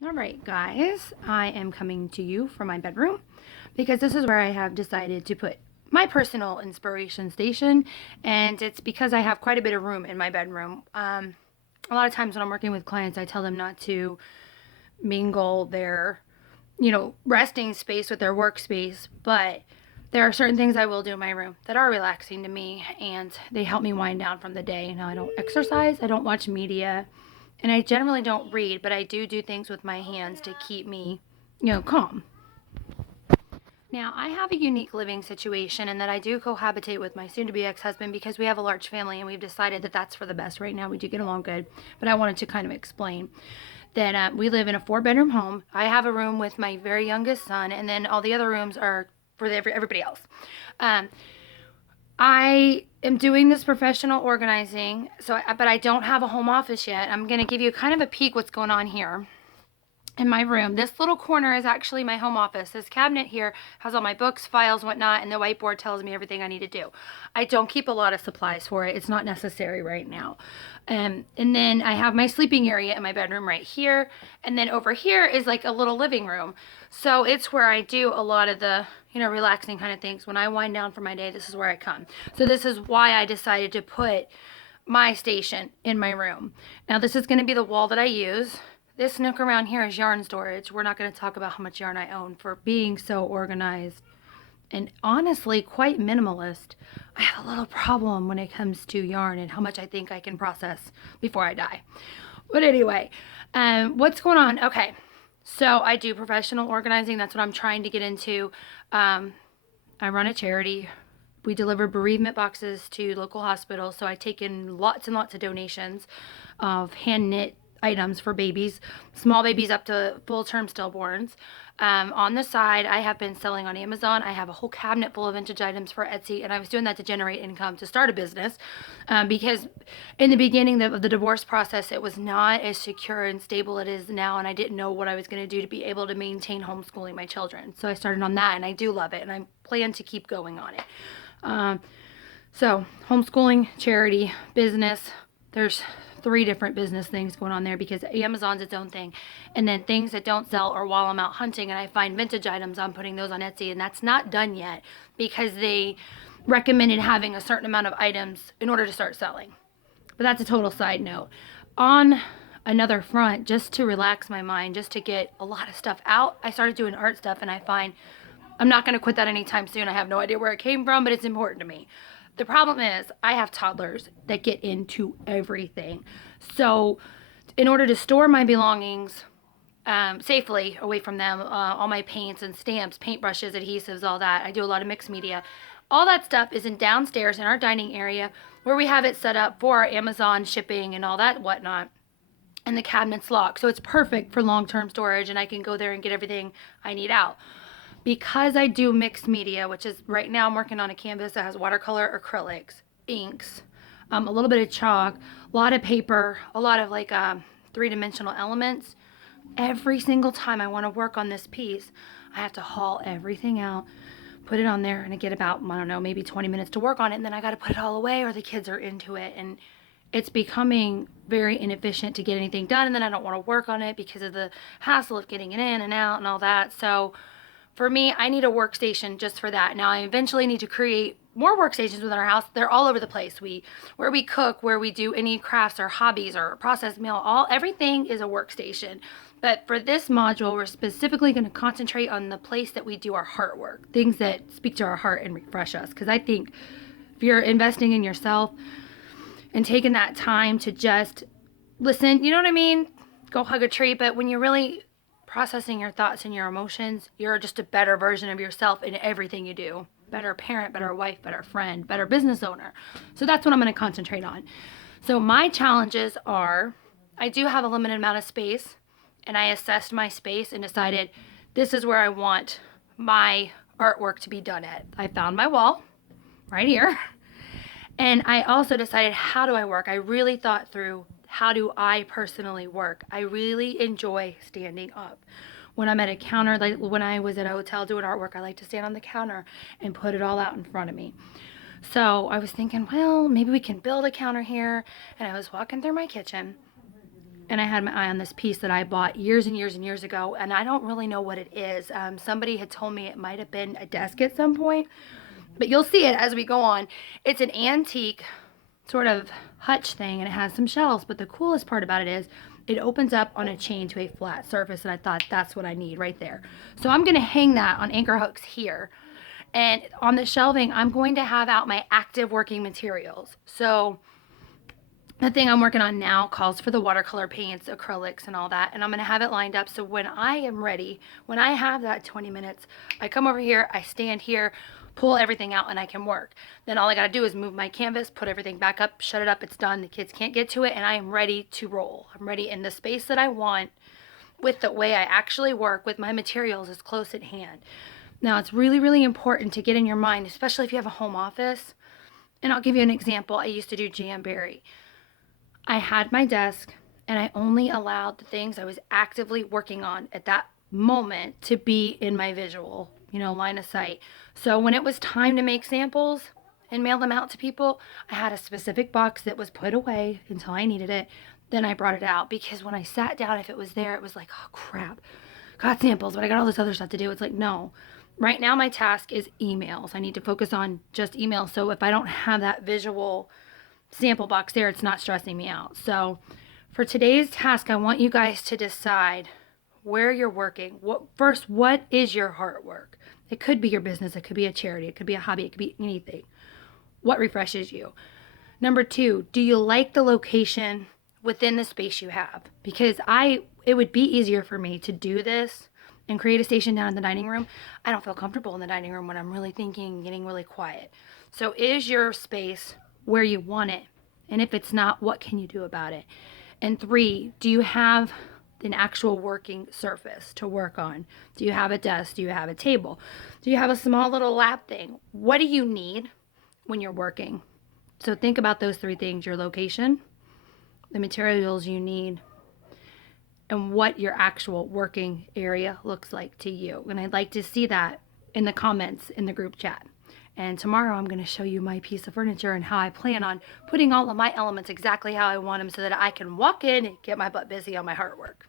All right, guys, I am coming to you from my bedroom because this is where I have decided to put my personal inspiration station, and it's because I have quite a bit of room in my bedroom. A lot of times when I'm working with clients, I tell them not to mingle their, resting space with their workspace, but there are certain things I will do in my room that are relaxing to me and they help me wind down from the day. Now, I don't exercise, I don't watch media, and I generally don't read, but I do things with my hands to keep me, calm. Now, I have a unique living situation in that I do cohabitate with my soon to be ex husband because we have a large family and we've decided that that's for the best right now. We do get along good, but I wanted to kind of explain that we live in a 4-bedroom home. I have a room with my very youngest son, and then all the other rooms are for everybody else. Um, I am doing this professional organizing, but I don't have a home office yet. I'm going to give you kind of a peek what's going on here in my room. This little corner is actually my home office. This cabinet here has all my books, files, whatnot, and the whiteboard tells me everything I need to do. I don't keep a lot of supplies for it. It's not necessary right now. And then I have my sleeping area in my bedroom right here. And then over here is like a little living room. So it's where I do a lot of the, relaxing kind of things. When I wind down for my day, this is where I come. So this is why I decided to put my station in my room. Now this is going to be the wall that I use. This nook around here is yarn storage. We're not going to talk about how much yarn I own for being so organized and honestly quite minimalist. I have a little problem when it comes to yarn and how much I think I can process before I die. But anyway, what's going on? Okay, so I do professional organizing. That's what I'm trying to get into. I run a charity. We deliver bereavement boxes to local hospitals. So I take in lots and lots of donations of hand knit items for babies, small babies up to full-term stillborns. On the side, I have been selling on Amazon. I have a whole cabinet full of vintage items for Etsy, and I was doing that to generate income to start a business because in the beginning of the divorce process, it was not as secure and stable as it is now, and I didn't know what I was going to do to be able to maintain homeschooling my children. So I started on that, and I do love it, and I plan to keep going on it. So homeschooling, charity, business, there's 3 different business things going on there because Amazon's its own thing. And then things that don't sell, or while I'm out hunting and I find vintage items, I'm putting those on Etsy, and that's not done yet because they recommended having a certain amount of items in order to start selling. But that's a total side note. On another front, just to relax my mind, just to get a lot of stuff out, I started doing art stuff, and I find I'm not going to quit that anytime soon. I have no idea where it came from, but it's important to me. The problem is I have toddlers that get into everything. So in order to store my belongings safely away from them, all my paints and stamps, paintbrushes, adhesives, all that, I do a lot of mixed media. All that stuff is in downstairs in our dining area where we have it set up for our Amazon shipping and all that whatnot. And the cabinet's locked. So it's perfect for long-term storage, and I can go there and get everything I need out. Because I do mixed media, which is right now I'm working on a canvas that has watercolor, acrylics, inks, a little bit of chalk, a lot of paper, a lot of like 3-dimensional elements. Every single time I want to work on this piece, I have to haul everything out, put it on there, and I get about, I don't know, maybe 20 minutes to work on it, and then I got to put it all away or the kids are into it, and it's becoming very inefficient to get anything done, and then I don't want to work on it because of the hassle of getting it in and out and all that. So for me, I need a workstation just for that. Now I eventually need to create more workstations within our house. They're all over the place. Where we cook, where we do any crafts or hobbies or processed meal, everything is a workstation. But for this module, we're specifically going to concentrate on the place that we do our heart work, things that speak to our heart and refresh us. Because I think if you're investing in yourself and taking that time to just listen, you know what I mean? Go hug a tree. But when you're really processing your thoughts and your emotions, you're just a better version of yourself in everything you do. Better parent, better wife, better friend, better business owner. So that's what I'm going to concentrate on. So my challenges are, I do have a limited amount of space, and I assessed my space and decided this is where I want my artwork to be done at. I found my wall right here. And I also decided, how do I work? I really thought through, how do I personally work? I really enjoy standing up. When I'm at a counter, like when I was at a hotel doing artwork, I like to stand on the counter and put it all out in front of me. So I was thinking, well, maybe we can build a counter here. And I was walking through my kitchen and I had my eye on this piece that I bought years and years and years ago, and I don't really know what it is. Somebody had told me it might have been a desk at some point, but you'll see it as we go on. It's an antique sort of hutch thing, and it has some shelves, but the coolest part about it is it opens up on a chain to a flat surface, and I thought that's what I need right there. So I'm going to hang that on anchor hooks here. And on the shelving, I'm going to have out my active working materials. So the thing I'm working on now calls for the watercolor paints, acrylics, and all that. And I'm going to have it lined up so when I am ready, when I have that 20 minutes, I come over here, I stand here, pull everything out, and I can work. Then all I got to do is move my canvas, put everything back up, shut it up, it's done. The kids can't get to it, and I am ready to roll. I'm ready in the space that I want with the way I actually work with my materials is close at hand. Now, it's really, really important to get in your mind, especially if you have a home office. And I'll give you an example. I used to do Jamberry. I had my desk, and I only allowed the things I was actively working on at that moment to be in my visual, line of sight. So when it was time to make samples and mail them out to people, I had a specific box that was put away until I needed it. Then I brought it out, because when I sat down, if it was there, it was like, oh crap, got samples, but I got all this other stuff to do. It's like, no. Right now my task is emails. I need to focus on just emails. So if I don't have that visual sample box there, it's not stressing me out. So for today's task, I want you guys to decide where you're working. What is your heart work? It could be your business, it could be a charity, it could be a hobby, it could be anything. What refreshes you? Number 2, do you like the location within the space you have? Because it would be easier for me to do this and create a station down in the dining room. I don't feel comfortable in the dining room when I'm really thinking, getting really quiet. So is your space where you want it? And if it's not, what can you do about it? And 3, do you have an actual working surface to work on? Do you have a desk? Do you have a table? Do you have a small little lap thing? What do you need when you're working? So think about those 3 things: your location, the materials you need, and what your actual working area looks like to you. And I'd like to see that in the comments in the group chat. And tomorrow I'm going to show you my piece of furniture and how I plan on putting all of my elements exactly how I want them, so that I can walk in and get my butt busy on my heart work.